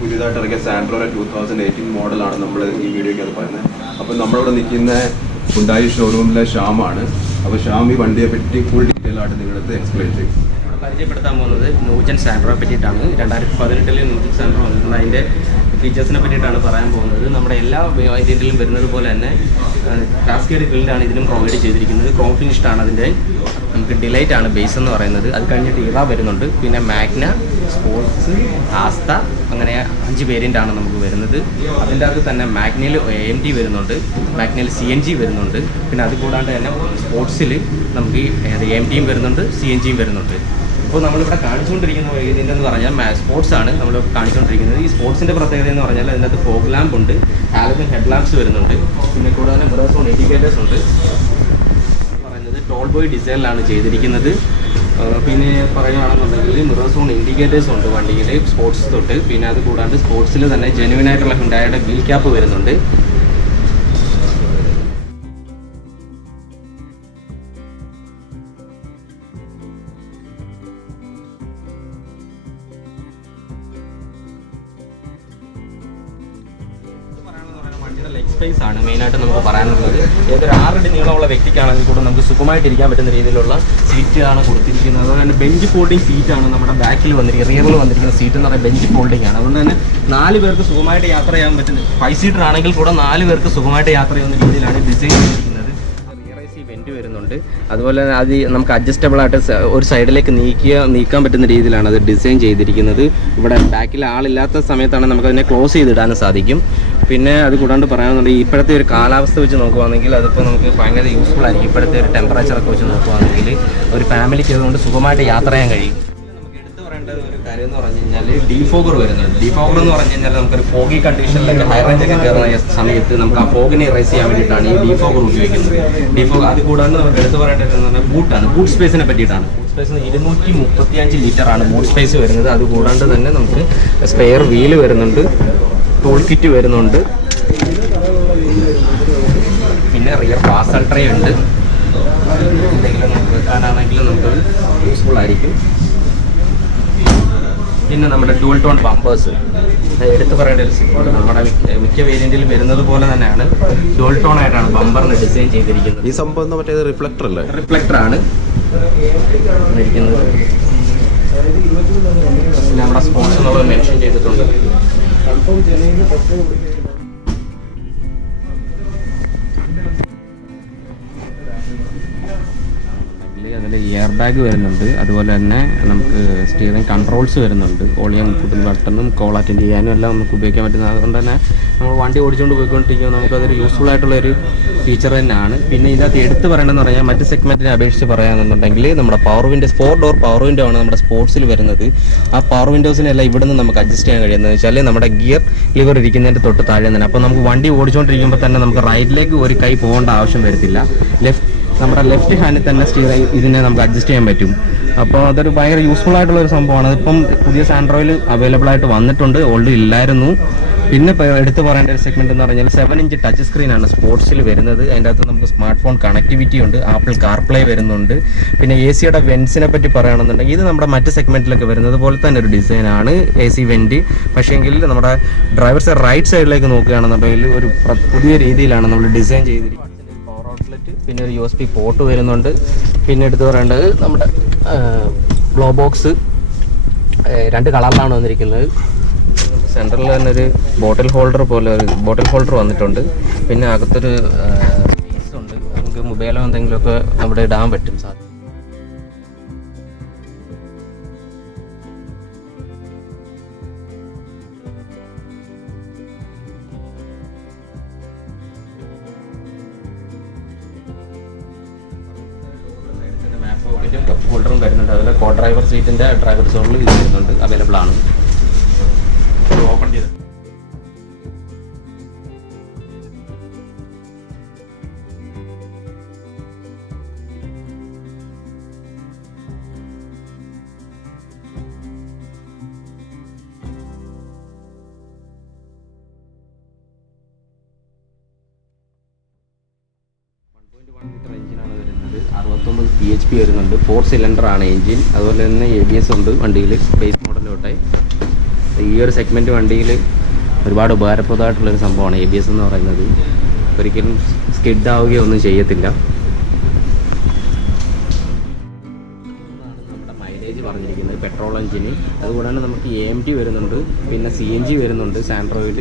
പുതിയതായിട്ട് ഇറങ്ങിയ സാൻട്രോയുടെ 2018 മോഡലാണ് നമ്മൾ ഈ വീഡിയോയ്ക്ക് പറയുന്നത്. അപ്പോൾ നമ്മളിവിടെ നിൽക്കുന്ന Hyundai ഷോറൂമിലെ ശ്യാമാണ്. അപ്പോൾ ശ്യാം ഈ വണ്ടിയെ പറ്റി ഫുൾ ഡീറ്റെയിൽ ആയിട്ട് നിങ്ങളടുത്ത് എക്സ്പ്ലെയിൻ ചെയ്യും. പരിചയപ്പെടുത്താൻ പോകുന്നത് ന്യൂജൻ സാൻട്രോയെ പറ്റിയിട്ടാണ്. 2018 ന്യൂജൻ സാൻട്രോ വന്നിട്ടുണ്ട്. അതിൻ്റെ ഫീച്ചേഴ്സിനെ പറ്റിയിട്ടാണ് പറയാൻ പോകുന്നത്. നമ്മുടെ എല്ലാ വേരിയൻറ്റിലും വരുന്നത് പോലെ തന്നെ കാസ്കേഡ് ഗ്രിൽഡാണ് ഇതിനും പ്രൊവൈഡ് ചെയ്തിരിക്കുന്നത്. ക്രോം ഫിനിഷ്ഡാണ് അതിൻ്റെ. നമുക്ക് D-lite ആണ് ബേസ് എന്ന് പറയുന്നത്. അത് കഴിഞ്ഞിട്ട് ഇറ വരുന്നുണ്ട്. പിന്നെ മാഗ്ന, സ്പോർട്സ്, ആസ്ത, അങ്ങനെ 5 വേരിയൻ്റാണ് നമുക്ക് വരുന്നത്. അതിൻ്റെ അകത്ത് തന്നെ മാഗ്നയിൽ AMD വരുന്നുണ്ട്, മാഗ്നയിൽ CNG വരുന്നുണ്ട്. പിന്നെ അത് കൂടാണ്ട് തന്നെ സ്പോർട്സിൽ നമുക്ക് AMDയും വരുന്നുണ്ട്, CNGയും വരുന്നുണ്ട്. ഇപ്പോൾ നമ്മളിവിടെ കാണിച്ചുകൊണ്ടിരിക്കുന്ന വേരിയൻ്റ് എന്ന് പറഞ്ഞാൽ സ്പോർട്സ് ആണ് നമ്മൾ കാണിച്ചുകൊണ്ടിരിക്കുന്നത്. ഈ സ്പോർട്സിൻ്റെ പ്രത്യേകത എന്ന് പറഞ്ഞാൽ അതിനകത്ത് ഫോഗ് ലാമ്പ് ഉണ്ട്, ഹാലജൻ ഹെഡ് ലാമ്പ്സ് വരുന്നുണ്ട്. പിന്നെ കൂടാതെ മിറർ സോൺ ഇൻഡിക്കേറ്റേഴ്സ് ഉണ്ട്. പറയുന്നത് ടോൾ ബോയ് ഡിസൈനിലാണ് ചെയ്തിരിക്കുന്നത്. പിന്നെ പറയുകയാണെന്നുണ്ടെങ്കിൽ മിറർ സോൺ ഇൻഡിക്കേറ്റേഴ്സ് ഉണ്ട് വണ്ടിയിൽ സ്പോർട്സ് തൊട്ട്. പിന്നെ അത് കൂടാണ്ട് സ്പോർട്സിൽ തന്നെ ജെനുവിൻ ആയിട്ടുള്ള ഹ്യുണ്ടായിയുടെ വീൽ ക്യാപ്പ് വരുന്നുണ്ട്. ലെഗ് സ്പേസ് ആണ് മെയിനായിട്ട് നമുക്ക് പറയാനുള്ളത്. ഏതൊരു 6 അടി നീളമുള്ള വ്യക്തിക്കാണെങ്കിൽ കൂടെ നമുക്ക് സുഖമായിട്ട് ഇരിക്കാൻ പറ്റുന്ന രീതിയിലുള്ള സീറ്റാണ് കൊടുത്തിരിക്കുന്നത്. അതുപോലെ തന്നെ ബെഞ്ച് ഫോൾഡിംഗ് സീറ്റാണ് നമ്മുടെ ബാക്കിൽ വന്നിരിക്കുന്നത്. റിയറിൽ വന്നിരിക്കുന്ന സീറ്റ് എന്ന് പറയുന്നത് ബെഞ്ച് ഫോൾഡിംഗ് ആണ്. അതുകൊണ്ട് തന്നെ 4 പേർക്ക് സുഖമായിട്ട് യാത്ര ചെയ്യാൻ പറ്റുന്നത്. 5 സീറ്റർ ആണെങ്കിൽ കൂടെ 4 പേർക്ക് സുഖമായിട്ട് യാത്ര ചെയ്യുന്ന രീതിയിലാണ് ഡിസൈൻ ചെയ്തിരിക്കുന്നത്. വെന്റ് വരുന്നുണ്ട്. അതുപോലെ അത് നമുക്ക് അഡ്ജസ്റ്റബിൾ ആയിട്ട് ഒരു സൈഡിലേക്ക് നീക്കാൻ പറ്റുന്ന രീതിയിലാണ് അത് ഡിസൈൻ ചെയ്തിരിക്കുന്നത്. ഇവിടെ ബാക്കിൽ ആളില്ലാത്ത സമയത്താണ് നമുക്കതിനെ ക്ലോസ് ചെയ്തിടാനും സാധിക്കും. പിന്നെ അത് കൂടാണ്ട് പറയാമെന്നുണ്ടെങ്കിൽ ഇപ്പോഴത്തെ ഒരു കാലാവസ്ഥ വെച്ച് നോക്കുവാണെങ്കിൽ അതിപ്പോൾ നമുക്ക് ഭയങ്കര യൂസ്ഫുൾ ആയിരിക്കും. ഇപ്പോഴത്തെ ഒരു ടെമ്പറേച്ചറൊക്കെ വെച്ച് നോക്കുവാണെങ്കിൽ ഒരു ഫാമിലിക്ക് അതുകൊണ്ട് സുഖമായിട്ട് യാത്ര ചെയ്യാൻ കഴിയും. നമുക്ക് എടുത്തു പറയേണ്ട ഒരു കാര്യം എന്ന് പറഞ്ഞു കഴിഞ്ഞാൽ ഡീഫോഗർ വരുന്നുണ്ട്. ഡീഫോഗർ എന്ന് പറഞ്ഞു കഴിഞ്ഞാൽ നമുക്കൊരു ഫോഗി കണ്ടീഷനിലൊക്കെ ഹൈ റേഞ്ചൊക്കെ കയറുന്ന സമയത്ത് നമുക്ക് ആ ഫോഗിനെ ഇറേസ് ചെയ്യാൻ വേണ്ടിയിട്ടാണ് ഈ ഡീഫോഗർ ഉപയോഗിക്കുന്നത്. ഡീഫോഗർ അത് കൂടാണ്ട് നമുക്ക് എടുത്തു പറയേണ്ടത് എന്ന് പറഞ്ഞാൽ ബൂട്ടാണ്. ബൂട്ട് സ്പേസിനെ പറ്റിയിട്ടാണ്. ബൂട്ട് സ്പേസ് 235 ലിറ്ററാണ് ബൂട്ട് സ്പേസ് വരുന്നത്. അത് കൂടാണ്ട് തന്നെ നമുക്ക് സ്പെയർ വീല് വരുന്നുണ്ട്, ടൂൾ കിറ്റ് വരുന്നുണ്ട്. പിന്നെ റിയർ പാസൽ ട്രേ ഉണ്ട്. എന്തെങ്കിലും നമുക്ക് വെക്കാനാണെങ്കിലും നമുക്ക് യൂസ്ഫുൾ ആയിരിക്കും. പിന്നെ നമ്മുടെ ഡ്യുവൽ ടോൺ ബമ്പേഴ്സ് എടുത്ത് പറയേണ്ട ഒരു സിഗ്നൽ നമ്മുടെ മിക്ക വേരിയൻറ്റിലും വരുന്നത് പോലെ തന്നെയാണ് ഡ്യുവൽ ടോൺ ആയിട്ടാണ് ബമ്പറിന് ഡിസൈൻ ചെയ്തിരിക്കുന്നത്. ഈ സംഭവം മറ്റേ റിഫ്ലക്ടർ അല്ലേ? റിഫ്ലക്ടറാണ് ഇരിക്കുന്നത്. പിന്നെ നമ്മുടെ സ്പോർട്സ് എന്നുള്ളത് മെൻഷൻ ചെയ്തിട്ടുണ്ട്. അതിൽ എയർ ബാഗ് വരുന്നുണ്ട്. അതുപോലെ തന്നെ നമുക്ക് സ്റ്റിയറിംഗ് കൺട്രോൾസ് വരുന്നുണ്ട്. വോളിയം കൂട്ടുന്ന ബട്ടണും കോൾ അറ്റൻഡ് ചെയ്യാനും എല്ലാം നമുക്ക് ഉപയോഗിക്കാൻ പറ്റുന്നത്. അതുകൊണ്ട് തന്നെ നമ്മൾ വണ്ടി ഓടിച്ചുകൊണ്ട് പോയിക്കൊണ്ടിരിക്കുമ്പോൾ നമുക്കതൊരു യൂസ്ഫുൾ ആയിട്ടുള്ളൊരു ഫീച്ചർ തന്നെയാണ്. പിന്നെ ഇതിനകത്ത് എടുത്ത് പറയണമെന്ന് പറഞ്ഞാൽ മറ്റ് സെഗ്മെൻറ്റിനെ അപേക്ഷിച്ച് പറയുകയാണെന്നുണ്ടെങ്കിൽ നമ്മുടെ power Windows 4 door power window ആണ് നമ്മുടെ സ്പോർട്സിൽ വരുന്നത്. ആ പവർ വിൻഡോസിനെല്ലാം ഇവിടെ നിന്ന് നമുക്ക് അഡ്ജസ്റ്റ് ചെയ്യാൻ കഴിയുന്നത് വെച്ചാൽ നമ്മുടെ ഗിയർ ലിവർ ഇരിക്കുന്നതിൻ്റെ തൊട്ട് താഴെ തന്നെ. അപ്പോൾ നമുക്ക് വണ്ടി ഓടിച്ചുകൊണ്ടിരിക്കുമ്പോൾ തന്നെ നമുക്ക് റൈറ്റിലേക്ക് ഒരു കൈ പോകേണ്ട ആവശ്യം വരത്തില്ല. നമ്മുടെ ലെഫ്റ്റ് ഹാൻഡിൽ തന്നെ സ്റ്റിയറിംഗ് ഇതിനെ നമുക്ക് അഡ്ജസ്റ്റ് ചെയ്യാൻ പറ്റും. അപ്പോൾ അതൊരു ഭയങ്കര യൂസ്ഫുൾ ആയിട്ടുള്ള ഒരു സംഭവമാണ്. അതിപ്പം പുതിയ സാൻട്രോയിൽ അവൈലബിൾ ആയിട്ട് വന്നിട്ടുണ്ട്, ഓൾറെഡി ഇല്ലായിരുന്നു. പിന്നെ എടുത്ത് പറയേണ്ട ഒരു സെഗ്മെൻറ്റ് എന്ന് പറഞ്ഞാൽ 7 ഇഞ്ച് ടച്ച് സ്ക്രീനാണ് സ്പോർട്സിൽ വരുന്നത്. അതിൻ്റെ അകത്ത് നമുക്ക് സ്മാർട്ട് ഫോൺ കണക്ടിവിറ്റി ഉണ്ട്, ആപ്പിൾ കാർപ്ലേ വരുന്നുണ്ട്. പിന്നെ AC-യുടെ വെൻസിനെ പറ്റി പറയുകയാണെന്നുണ്ടെങ്കിൽ ഇത് നമ്മുടെ മറ്റ് സെഗ്മെൻറ്റിലൊക്കെ വരുന്നത് പോലെ തന്നെ ഒരു ഡിസൈനാണ് AC വെൻറ്റ്. പക്ഷേങ്കിൽ നമ്മുടെ ഡ്രൈവർ സൈഡ് റൈറ്റ് സൈഡിലേക്ക് നോക്കുകയാണെന്നുണ്ടെങ്കിൽ ഒരു പുതിയ രീതിയിലാണ് നമ്മൾ ഡിസൈൻ ചെയ്തിരിക്കുന്നത്. പിന്നെ ഒരു USB പോർട്ട് വരുന്നുണ്ട്. പിന്നെ എടുത്ത് പറയേണ്ടത് നമ്മുടെ ഗ്ലോ ബോക്സ് 2 കളറിലാണ് വന്നിരിക്കുന്നത്. സെൻറ്ററിൽ തന്നെ ഒരു ബോട്ടിൽ ഹോൾഡർ പോലെ ഒരു ബോട്ടിൽ ഹോൾഡർ വന്നിട്ടുണ്ട്. പിന്നെ അകത്തൊരു പീസ് ഉണ്ട്, നമുക്ക് മൊബൈലോ എന്തെങ്കിലുമൊക്കെ അവിടെ ഇടാൻ പറ്റും സാധിക്കും. കപ്പ് ഹോൾഡറും വരുന്നുണ്ട്. അതുപോലെ കോ ഡ്രൈവർ സീറ്റിൻ്റെ ഡ്രൈവർ സോണിൽ ഇത് വരുന്നുണ്ട്, അവൈലബിൾ ആണ്. ഓപ്പൺ ചെയ്ത് എഞ്ചിനാണ് വരുന്നത്. 69 PHP വരുന്നുണ്ട്. 4 സിലിണ്ടറാണ് എഞ്ചിൻ. അതുപോലെ തന്നെ ABS ഉണ്ട് വണ്ടിയിൽ, ബേസ് മോഡലിലോട്ടെ. ഈ ഒരു സെഗ്മെൻറ്റ് വണ്ടിയിൽ ഒരുപാട് ഉപകാരപ്രദമായിട്ടുള്ളൊരു സംഭവമാണ് ABS എന്ന് പറയുന്നത്. ഒരിക്കലും സ്കിഡ് ആവുകയോ ഒന്നും ചെയ്യത്തില്ല. നമ്മുടെ മൈലേജ് പറഞ്ഞിരിക്കുന്നത് പെട്രോൾ എഞ്ചിന്, അതുകൂടാണ്ട് നമുക്ക് AMG വരുന്നുണ്ട്, പിന്നെ CNG വരുന്നുണ്ട് സാൻട്രോയിൽ.